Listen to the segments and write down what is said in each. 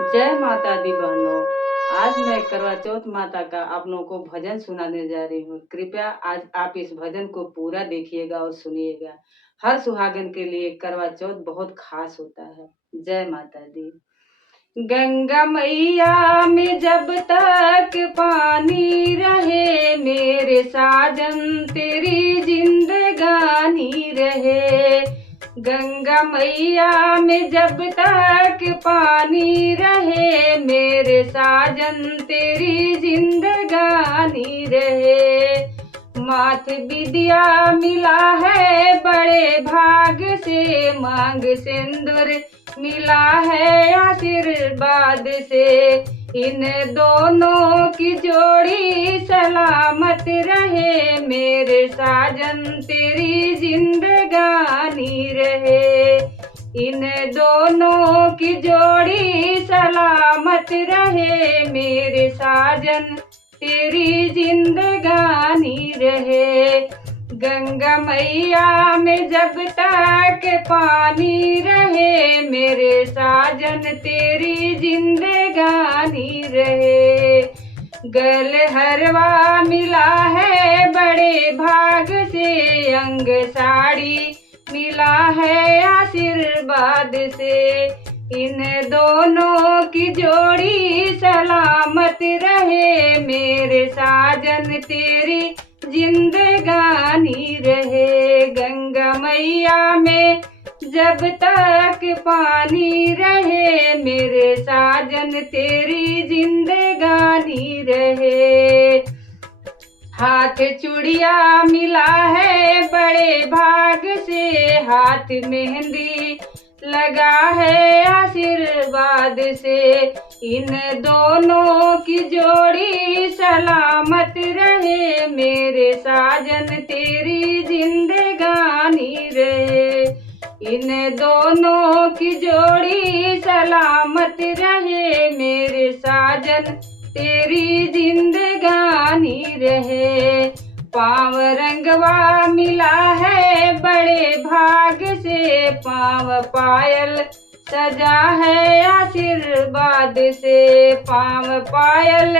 जय माता दी बहनों। आज मैं करवा चौथ माता का आप लोगों को भजन सुनाने जा रही हूँ। कृपया आज आप इस भजन को पूरा देखिएगा और सुनिएगा। हर सुहागन के लिए करवा चौथ बहुत खास होता है। जय माता दी। गंगा मैया में जब तक पानी रहे, मेरे साजन तेरी जिंदगानी रहे। गंगा मैया में जब तक पानी रहे, मेरे साजन तेरी जिंदगानी रहे। माथ विद्या मिला है बड़े भाग से, मांग सिंदूर मिला है आशीर्वाद से। इन दोनों की जोड़ी सलामत रहे, मेरे साजन तेरी जिंदगानी रहे। इन दोनों की जोड़ी सलामत रहे, मेरे साजन तेरी जिंदगानी रहे। गंगा मैया में जब तक पानी रहे, मेरे साजन तेरी जिंदगानी रहे। गल हरवा मिला है बड़े भाग से, अंग साड़ी मिला है आशीर्वाद से। इन दोनों की जोड़ी सलामत रहे, मेरे साजन तेरी जिंदगानी रहे। गंगा मैया में जब तक पानी रहे, मेरे साजन तेरी जिंदगानी रहे। हाथ चूड़िया मिला है बड़े भाग से, हाथ मेहंदी लगा है आशीर्वाद से। इन दोनों की जोड़ी सलामत रहे, मेरे साजन तेरी जिंदगानी रहे। इन दोनों की जोड़ी सलामत रहे, मेरे साजन तेरी जिंदगानी रहे। पाँव रंगवा मिला है बड़े भाग से, पाँव पायल सजा है आशीर्वाद से। पाँव पायल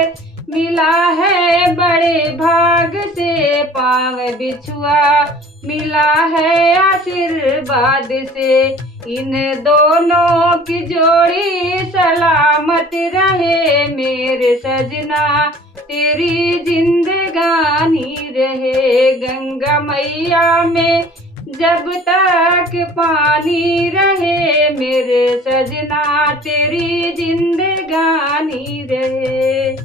मिला है बड़े भाग से, पाँव बिछुआ मिला है आशीर्वाद से। इन दोनों की जोड़ी सलामत रहे, मेरे सजना तेरी जिंदगानी रहे। गंगा मैया में जब तक पानी रहे, मेरे सजना तेरी जिंदगानी रहे।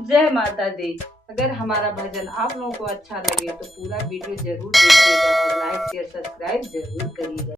जय माता दी। अगर हमारा भजन आप लोगों को अच्छा लगे तो पूरा वीडियो जरूर देखिएगा और लाइक शेयर सब्सक्राइब जरूर करिएगा।